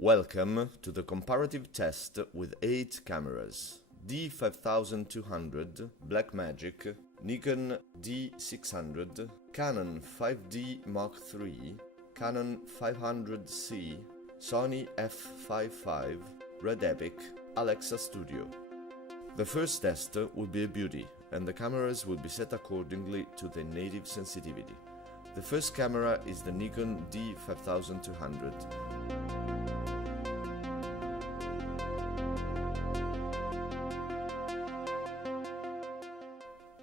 Welcome to the comparative test with 8 cameras: D5200, Blackmagic, Nikon D600, Canon 5D Mark III, Canon 500C, Sony f5.5, Red Epic, Alexa Studio. The first test will be a beauty, and the cameras will be set accordingly to their native sensitivity. The first camera is the Nikon D5200.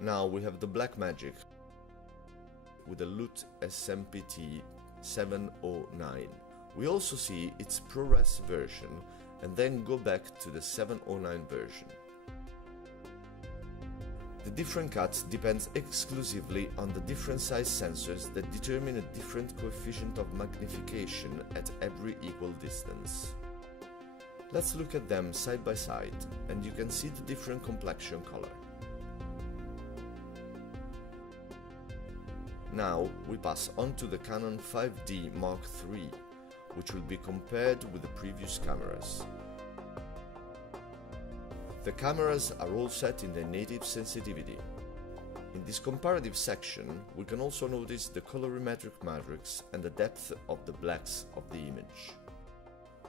Now we have the Blackmagic with the LUT SMPT 709. We also see its ProRes version and then go back to the 709 version. The different cut depends exclusively on the different size sensors that determine a different coefficient of magnification at every equal distance. Let's look at them side by side and you can see the different complexion color. Now we pass on to the Canon 5D Mark III, which will be compared with the previous cameras. The cameras are all set in their native sensitivity. In this comparative section, we can also notice the colorimetric matrix and the depth of the blacks of the image.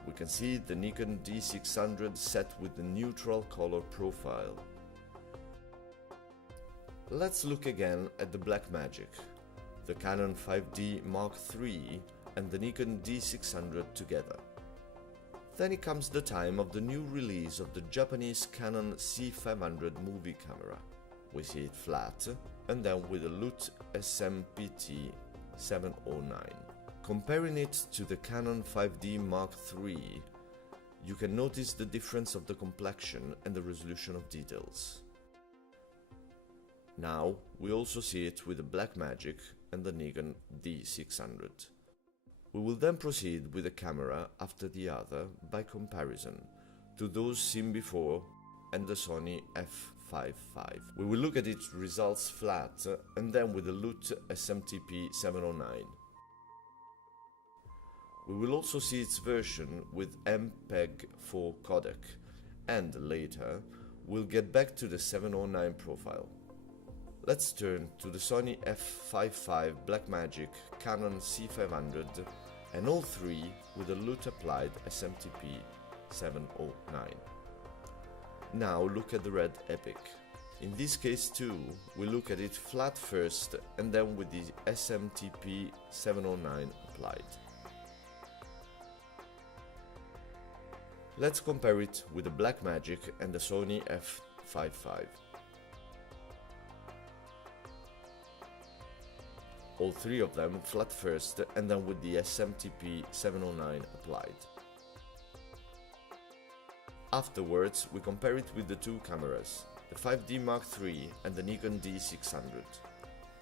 We can see the Nikon D600 set with the neutral color profile. Let's look again at the Blackmagic, the Canon 5D Mark III and the Nikon D600 together. Then it comes the time of the new release of the Japanese Canon C500 movie camera. We see it flat and then with a LUT SMPT 709. Comparing it to the Canon 5D Mark III, you can notice the difference of the complexion and the resolution of details. Now we also see it with the Blackmagic and the Nikon D600. We will then proceed with a camera after the other by comparison to those seen before and the Sony f5.5. We will look at its results flat and then with the LUT SMTP 709. We will also see its version with MPEG-4 codec and later we'll get back to the 709 profile. Let's turn to the Sony f5.5, Blackmagic, Canon C500 and all three with a LUT applied SMTP 709. Now look at the Red Epic. In this case too, we look at it flat first and then with the SMTP 709 applied. Let's compare it with the Blackmagic and the Sony f5.5. All three of them flat first and then with the SMTP 709 applied. Afterwards, we compare it with the two cameras, the 5D Mark III and the Nikon D600.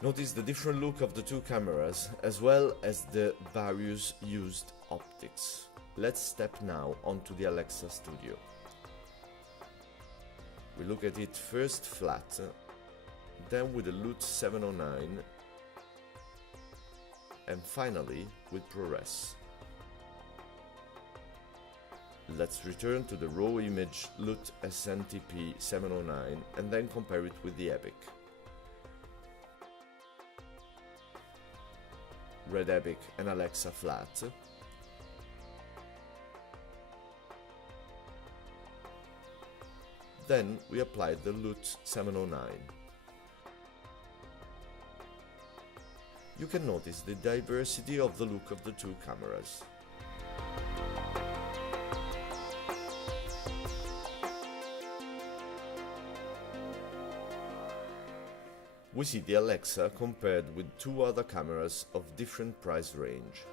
Notice the different look of the two cameras as well as the various used optics. Let's step now onto the Alexa Studio. We look at it first flat, then with the LUT 709 and finally with ProRes. Let's return to the raw image LUT SMTP 709 and then compare it with the Epic. Red Epic and Alexa flat. Then we applied the LUT 709. You can notice the diversity of the look of the two cameras. We see the Alexa compared with two other cameras of different price range.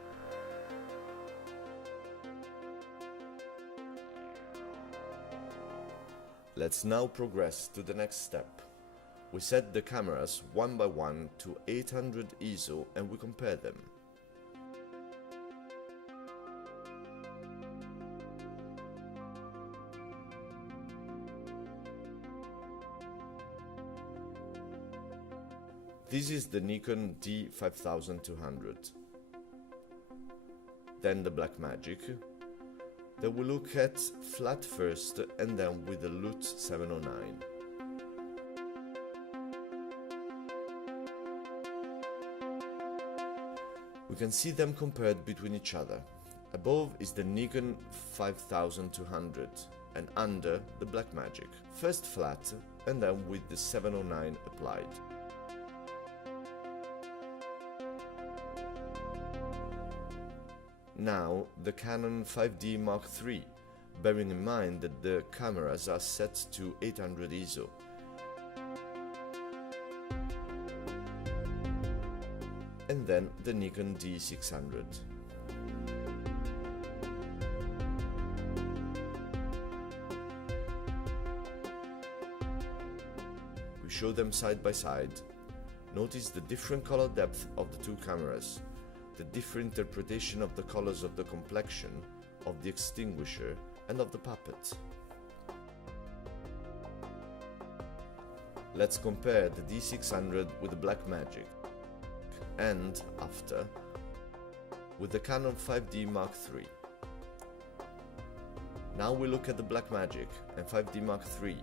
Let's now progress to the next step. We set the cameras one by one to 800 ISO and we compare them. This is the Nikon D5200. Then the Blackmagic, Then we look at flat first and then with the LUT 709. We can see them compared between each other. Above is the Nikon 5200 and under the Blackmagic. First flat and then with the 709 applied. Now the Canon 5D Mark III, bearing in mind that the cameras are set to 800 ISO. And then the Nikon D600. We show them side by side. Notice the different color depth of the two cameras, the different interpretation of the colors of the complexion, of the extinguisher and of the puppet. Let's compare the D600 with the Blackmagic and, after, with the Canon 5D Mark III. Now we look at the Blackmagic and 5D Mark III.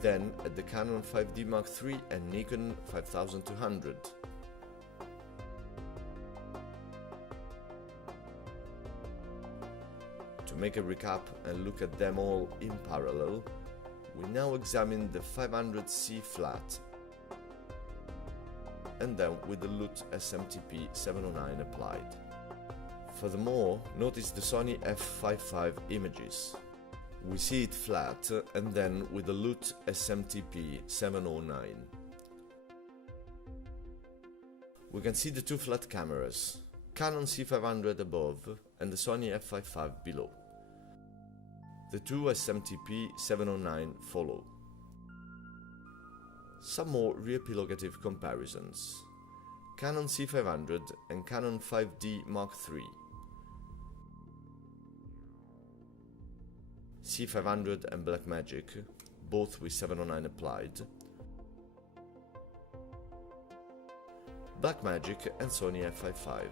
Then at the Canon 5D Mark III and Nikon 5200. To make a recap and look at them all in parallel, we now examine the 500C flat and then with the LUT SMTP 709 applied. Furthermore, notice the Sony f5.5 images. We see it flat and then with the LUT SMTP 709. We can see the two flat cameras, Canon C500 above and the Sony f5.5 below. The two SMTP 709 follow. Some more re-epilogative comparisons. Canon C500 and Canon 5D Mark III. C500 and Blackmagic, both with 709 applied. Blackmagic and Sony f5.5.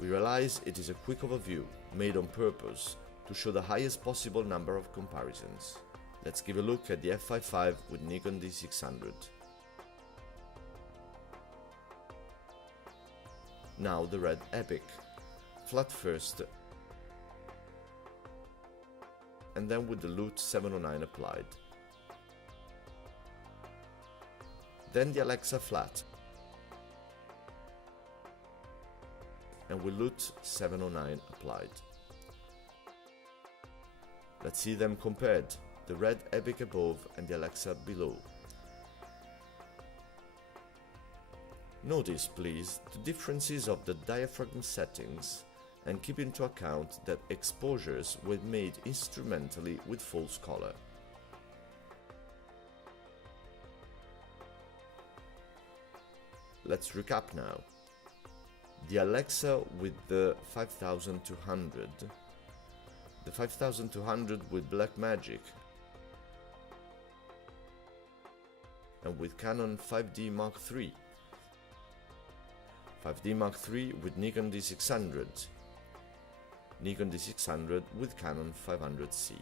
We realize it is a quick overview, made on purpose, to show the highest possible number of comparisons. Let's give a look at the f5.5 with Nikon D600. Now the red Epic, flat first and then with the LUT 709 applied. Then the Alexa flat and with LUT 709 applied. Let's see them compared, the red Epic above and the Alexa below. Notice, please, the differences of the diaphragm settings and keep into account that exposures were made instrumentally with false color. Let's recap now. The Alexa with the 5200, the 5200 with Blackmagic, and with Canon 5D Mark III, 5D Mark III with Nikon D600, Nikon D600 with Canon 500C,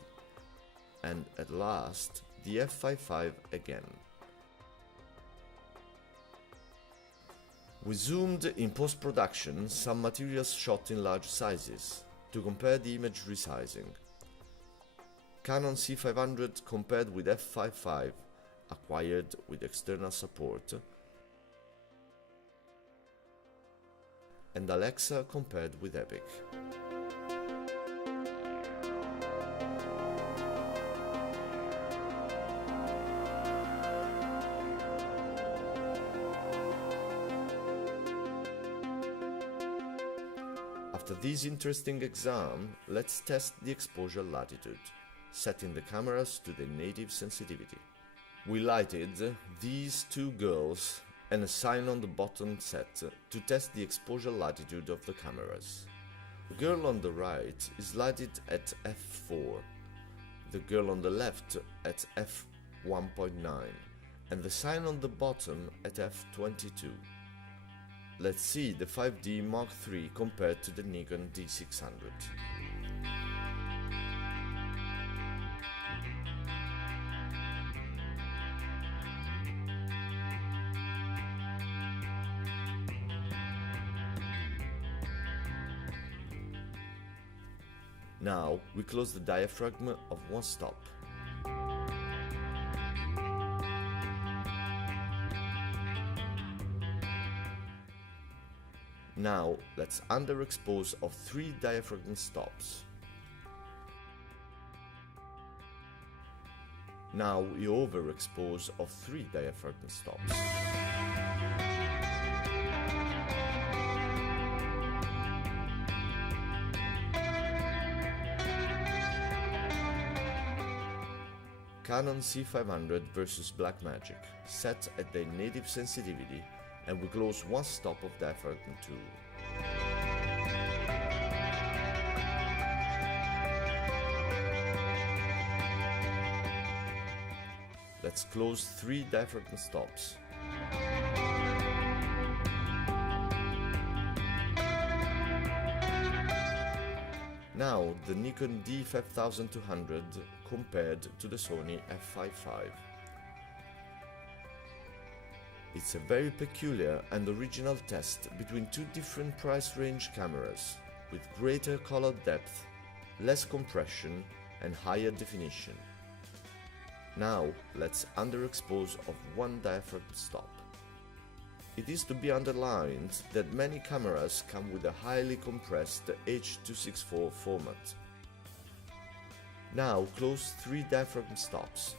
and at last the f5.5 again. We zoomed in post-production some materials shot in large sizes to compare the image resizing. Canon C500 compared with f5.5 acquired with external support, and Alexa compared with Epic. After this interesting exam, let's test the exposure latitude, setting the cameras to their native sensitivity. We lighted these two girls and a sign on the bottom set to test the exposure latitude of the cameras. The girl on the right is lighted at f4, the girl on the left at f1.9, and the sign on the bottom at f22. let's see the 5D Mark III compared to the Nikon D600. Now we close the diaphragm of one stop. Now let's underexpose of 3 diaphragm stops. Now we overexpose of 3 diaphragm stops. Canon C500 versus Blackmagic, set at their native sensitivity, and we close one stop of diaphragm 2. Let's close 3 diaphragm stops. Now the Nikon D5200 compared to the Sony f5.5. It's a very peculiar and original test between 2 different price range cameras, with greater color depth, less compression and higher definition. Now let's underexpose of 1 diaphragm stop. It is to be underlined that many cameras come with a highly compressed H.264 format. Now close 3 diaphragm stops.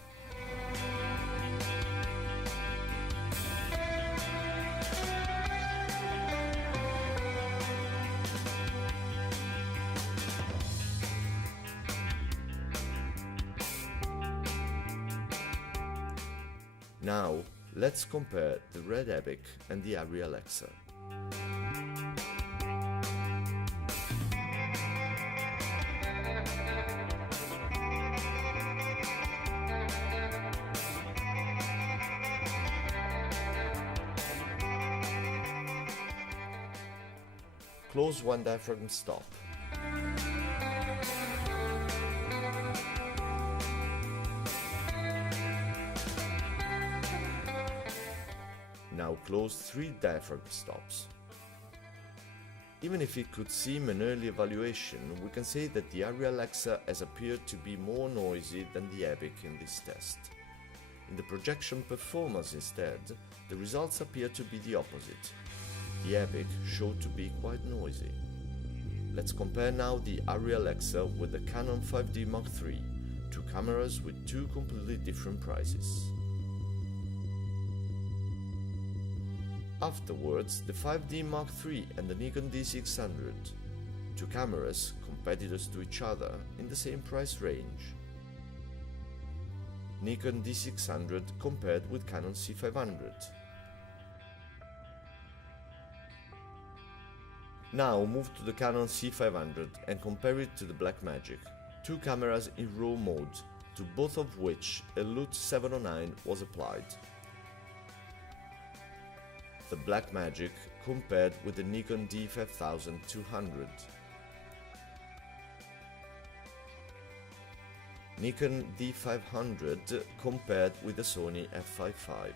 Now, let's compare the Red Epic and the Arri Alexa. Close 1 diaphragm stop. Now close 3 diaphragm stops. Even if it could seem an early evaluation, we can say that the Arri Alexa has appeared to be more noisy than the Epic in this test. In the projection performance instead, the results appear to be the opposite. The Epic showed to be quite noisy. Let's compare now the Arri Alexa with the Canon 5D Mark III, 2 cameras with 2 completely different prices. Afterwards, the 5D Mark III and the Nikon D600, 2 cameras competitors to each other in the same price range. Nikon D600 compared with Canon C500. Now move to the Canon C500 and compare it to the Blackmagic, 2 cameras in RAW mode, to both of which a LUT 709 was applied. The Blackmagic compared with the Nikon D5200. Nikon D500 compared with the Sony f5.5.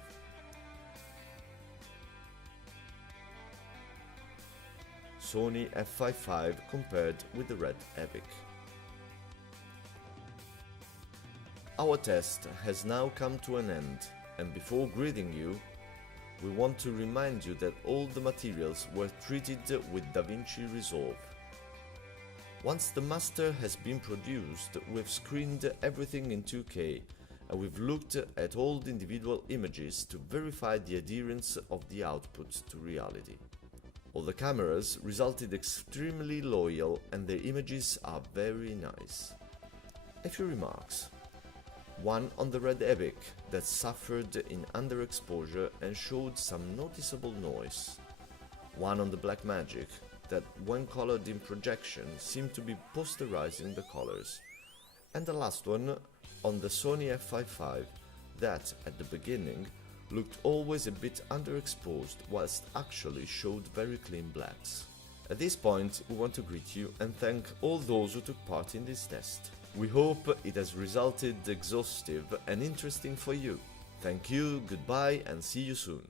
Sony f5.5 compared with the Red Epic. Our test has now come to an end, and before greeting you, we want to remind you that all the materials were treated with DaVinci Resolve. Once the master has been produced, we've screened everything in 2K, and we've looked at all the individual images to verify the adherence of the output to reality. All the cameras resulted extremely loyal and their images are very nice. A few remarks. One on the Red Epic that suffered in underexposure and showed some noticeable noise. One on the Blackmagic that, when colored in projection, seemed to be posterizing the colors. And the last one on the Sony f5.5 that, at the beginning, looked always a bit underexposed whilst actually showed very clean blacks. At this point, we want to greet you and thank all those who took part in this test. We hope it has resulted exhaustive and interesting for you. Thank you, goodbye, and see you soon.